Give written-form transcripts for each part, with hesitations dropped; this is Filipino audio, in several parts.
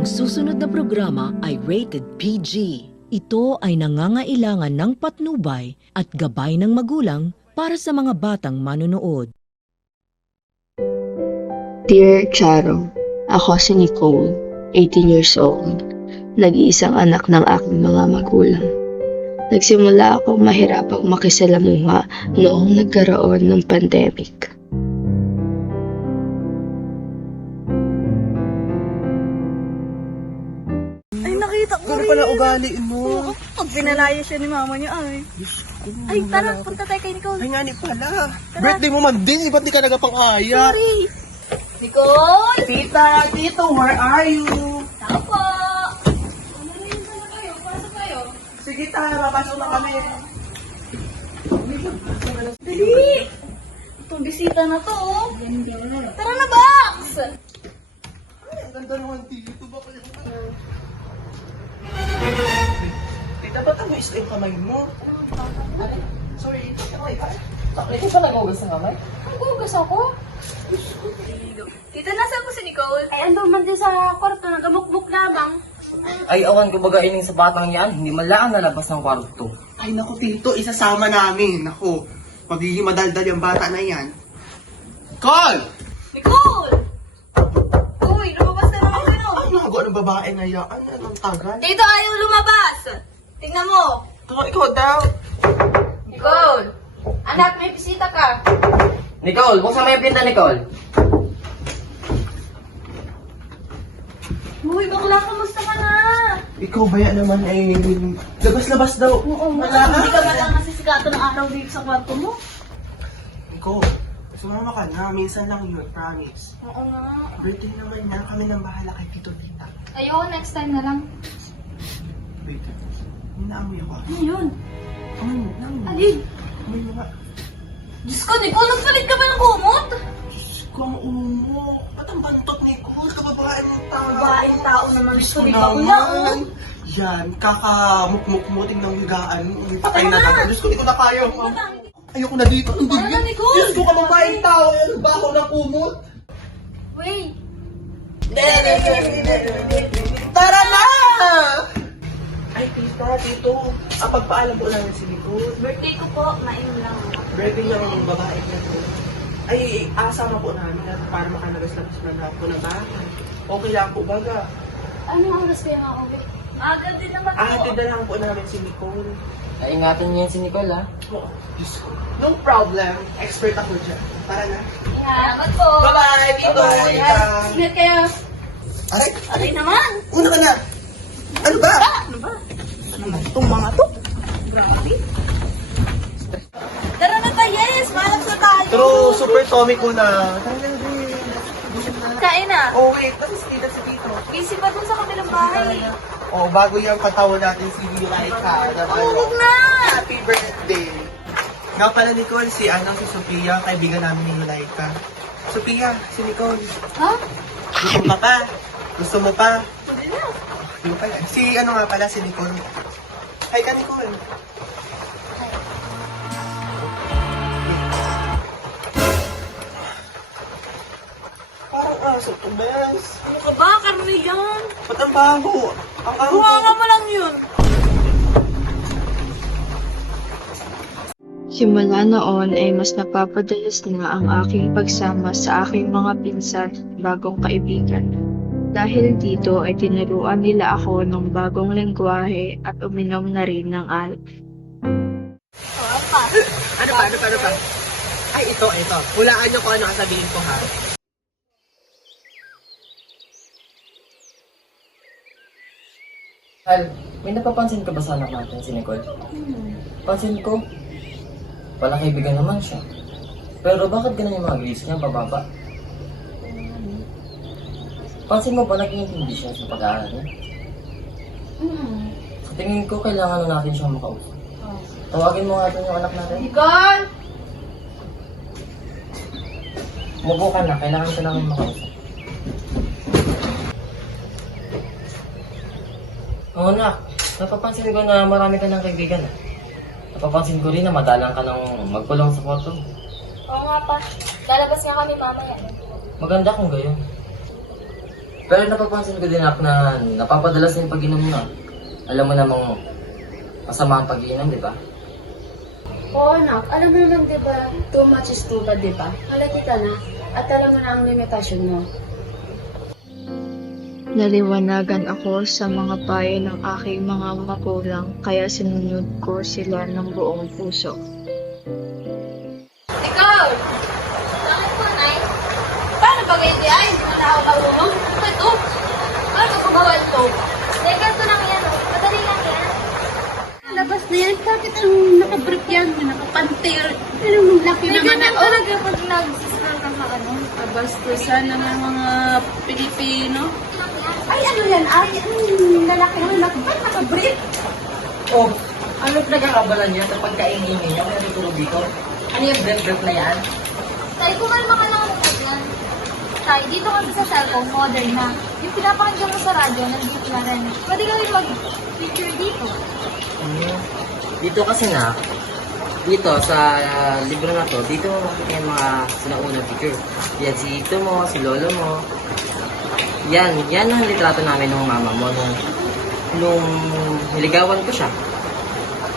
Ang susunod na programa ay rated PG. Ito ay nangangailangan ng patnubay at gabay ng magulang para sa mga batang manonood. Dear Charo, ako si Nicole, 18 years old, nag-iisang anak ng aking mga magulang. Nagsimula akong mahirapang makisalamuha noong nagkaroon ng pandemic. Ay, nakita ko Ano rin. pala ugali mo? Pag pinalaya siya ni mama niya, ay. Ay, tara, punta tayo kay Nicole. Ay nga ni pala. Birthday mo man din, ba't di ka nagapang-aya? Sorry. Nicole! Tita, tito, where are you? Tao po! Ano na yun sana kayo? Pasok kayo. Sige tayo, mapasok na kami. Dali! Itong bisita na to, oh. Tara na, Box! Ay, ang ganda naman dito. Bakit Tita, ba't ang mo yung kamay mo? Sorry, kamay ka? Hindi pa nag-ugas ng kamay? Nag-ugas ako. Tita, nasaan po si Nicole? Ay, ando man din sa kwarto, nagamukbuk lamang. Ay, awan ko baga ining sa batang yan, hindi man lang nalabas ng kwarto. Ay, naku, tito, isasama namin. Naku, magiging madaldal yung bata na yan. Call! Nicole! Uy, lumabas na naman kayo. Ay, nago ng babae na yan. Anong tagal? Dito ayaw lumabas. Tingnan mo. Ikaw daw. Nicole! Anak, may bisita ka. Nicole, buksan mo yung pinta, Nicole. Uy, bakla, kamusta ka na? Ikaw ba yan naman ay labas-labas daw? Oo, Wala hindi ka ba ka. lang nasisikato ng araw dito sa kwarto mo? Ikaw, sumama ka na. Minsan lang yun, promise. Oo nga. Birthday naman na. Kami nang bahala kay Tito Tita. Ayoko, next time na lang. Wait. Naamoy ako. Ano yun? Naamoy. Alin? Amoy mo nga. Diyos ko, Nicole, nagpalit ka ba ng kumot? Kung umo. Ba't ang bantot ni Cole? Kababae ng tao. Babaeng tao naman. Diyos Gusto ko ni bakla, oh. naman. Yan, kakamukmuk-muting ng higaan. Patay na Tama. ako. Diyos ko, hindi ko na kaya. Ayoko na dito. Ang Tama na, digil. Nicole. Diyos ko, kababaeng tao. Ano ba ako ng kumot? Wait. Tara na! Ay, tita, tito. Pagpaalam po namin si Nicole. Birthday ko po, mainom lang ako. Birthday ng babae niya po. Ay, asama po namin at para makalabas-labas na lahat po na bahay. Okay lang po baga. Anong oras kaya nga uwi? Maaga din naman po. Ahatid na lang po namin si Nicole. Ay, ingatan niyo yan si Nicole, ha? Oh, Diyos ko. No problem. Expert ako dyan. Tara na. Salamat po. Bye-bye, Tito! Bye-bye. Ingat kayo. Aray! Aray naman. Una ka na! Ano ba? Ano ba? Ano ba itong mga to? Grabe. Tara na tayo, yes! Malap sa tayo. True, super Tommy ko na. Tara na din. Kain na. Oh, wait. Kasi si Tita si Tito. Busy pa dun sa kabilang bahay. Oh, bago yung katawa natin si Laika. Huwag na! Happy birthday! Nga pala, Nicole, si Sophia, kaibigan namin ni Laika. Sophia, si Nicole. Ha? Gusto mo pa? Gusto mo pa? Hindi na. Yung pala. Si nga pala, si Nicole. Hi ka, Nicole. Parang aso to, Bes. Ano ka ba? Karne yan. Ba't ang bago? Ang aso. Buwanga mo lang yun. Simula noon ay mas napapadalas na ang aking pagsama sa aking mga pinsan at bagong kaibigan. Dahil dito ay tinuruan nila ako ng bagong lengguwahe at uminom na rin ng alak. Ano pa? Ay, ito. Hulaan niyo kung ano kasabihin ko, ha? Al, may napapansin ka ba sa anak natin si Nicole? Pansin ko, walang kaibigan naman siya. Pero bakit ganun yung mga grades niya, bababa? Pansin mo ba nag-iintindi siya sa pag-aaral niya? Sa tingin ko, kailangan na natin siyang makausap. Tawagin mo nga yung anak natin. Nicole! Umupo ka na, kailangan ka namin makausap. Oo nak, napapansin ko na marami ka ng kaibigan. Napapansin ko rin na madalang ka ng magkulong sa kwarto. Oo nga pa. Lalabas nga kami mamaya. Maganda kung gayon. Pero napapansin ko din ako na napapadalas na yung pag-inom mo. Alam mo namang masama ang pag-inom, di ba? Oo anak, alam mo naman diba, too much is too bad diba? Alam kita na, at alam mo na ang limitasyon mo. Naliwanagan ako sa mga payo ng aking mga magulang kaya sinunod ko sila ng buong puso. Ikaw! Bakit po, Nay? Paano ba ganyan di ay? Wala ako marunong. Ano ito? Paano ko gawa ito? Nay, ganito lang yan. Madali lang yan. Labas na yan, bakit ang nakabrief yan, nakapantir? Ano mong laki May naman ganun ako? talaga pag nag-scroll ka sa ano. Kabastusan ng mga Pilipino. Lang yan. Ay ano yan, ay lalaki naman, ba't nakabrief? Oh, ano pinagkakabalan niya sa pagkaingin niya? Ano yung turo dito? Ano yung breath na yan? Tay, kumalma ka lang ako yan. Tay, dito kasi sa cellphone, modern na. Yung pinapakinggan mo sa radyo, nandito na rin. Pwede ka rin mag-picture dito. Dito kasi na, dito sa libro na to, dito mo makikita yung mga sinaunang picture. Yan si ito mo, si lolo mo. Yan ang litrato namin ng mama mo nung niligawan ko siya.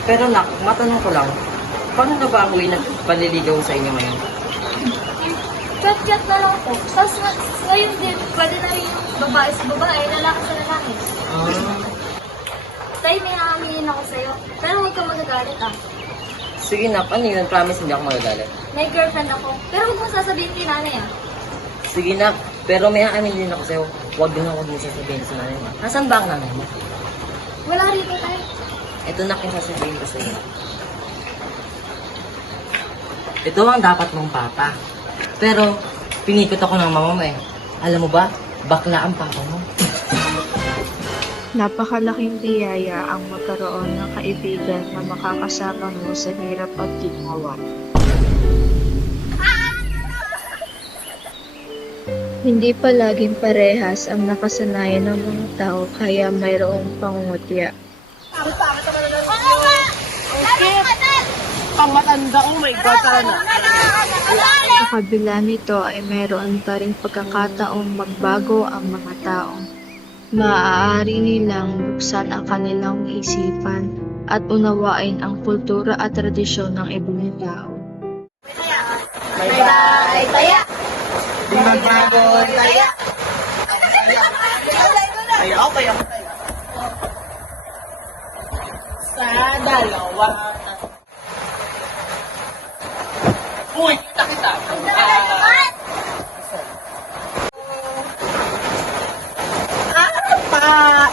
Pero nak, matanong ko lang, paano na ba ako panliligaw sa inyo ngayon? Cut-cut na lang po. Tapos ngayon din, pwede na rin yung babae sa babae, lalaki sa lalaki. Tay, may hahangin ako sa'yo. Pero huwag kang magagalit ah. Sige nak, ano yun? Promise hindi ako magagalit. May girlfriend ako. Pero huwag mo sasabihin kay nanay ah. Sige nak, pero may aamin din ako sa'yo. Huwag mo sasabihin sa nanay mo. Nasaan ba ang nanay mo? Wala rito tayo. Ito na yung sasabihin ko sa'yo. Ito ang dapat mong papa. Pero, pinikot ako ng mama mo eh. Alam mo ba, bakla ang papa mo. Napakalaking biyaya ang magkaroon ng kaibigan na makakasama mo sa hirap at ginawa. Hindi palaging parehas ang nakasanayan ng mga tao kaya mayroong pangungutya. Ang matanda, oh my God, tara na. Sa kabila nito ay mayroon pa rin pagkakataong magbago ang mga tao. Maaari nilang buksan ang kanilang isipan at unawain ang kultura at tradisyon ng ibang tao. Bye-bye, taya! Di magbago, Taya! Kaya ako. Sa dalawa. Uy, kita.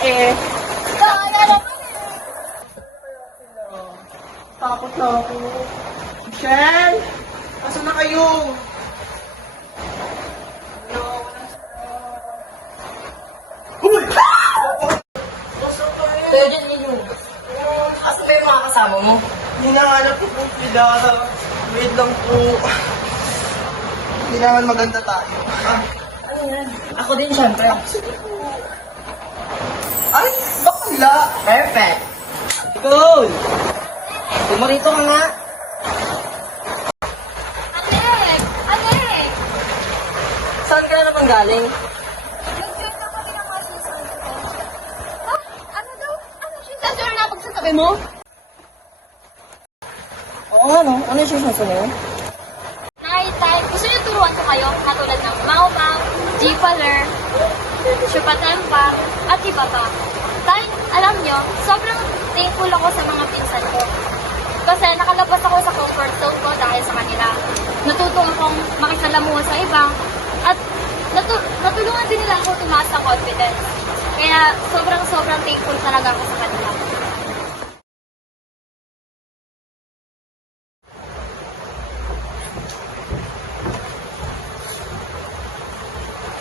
Eh. Takot na ako. Michelle! Asan na kayo? Uy! Pero dyan yun. Asa ba yung mga kasama mo? Hinahanap ko po sila. Wait lang po. Hindi naman maganda tayo. Ano yan? Ako din syempre. Ay, bakla! Perfect! Cool! Tumarito ka nga. Anek! Anek! Saan ka na naman galing? Nag-chat na kami ng mga susunod ko. Ha? Ano daw? Ano siya? Saan na pagsasabi mo? Oo nga no, ano yung susunod mo? Tay, gusto niyo turuan ko kayo katulad ng Mau Mau, G-Faller, Chupatempa, at iba pa. Tay, alam niyo, sobrang thankful ako sa mga pinsan ko. Kasi nakalabas ako sa comfort zone ko dahil sa kanila. Natuto akong makisalamuha sa iba at natulungan din nila ako tumaas sa confidence. Kaya sobrang thankful talaga ako sa kanila.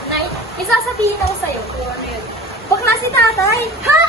Nay, may sasabihin ako sa'yo. Ano yun? Bakla si tatay! Ha?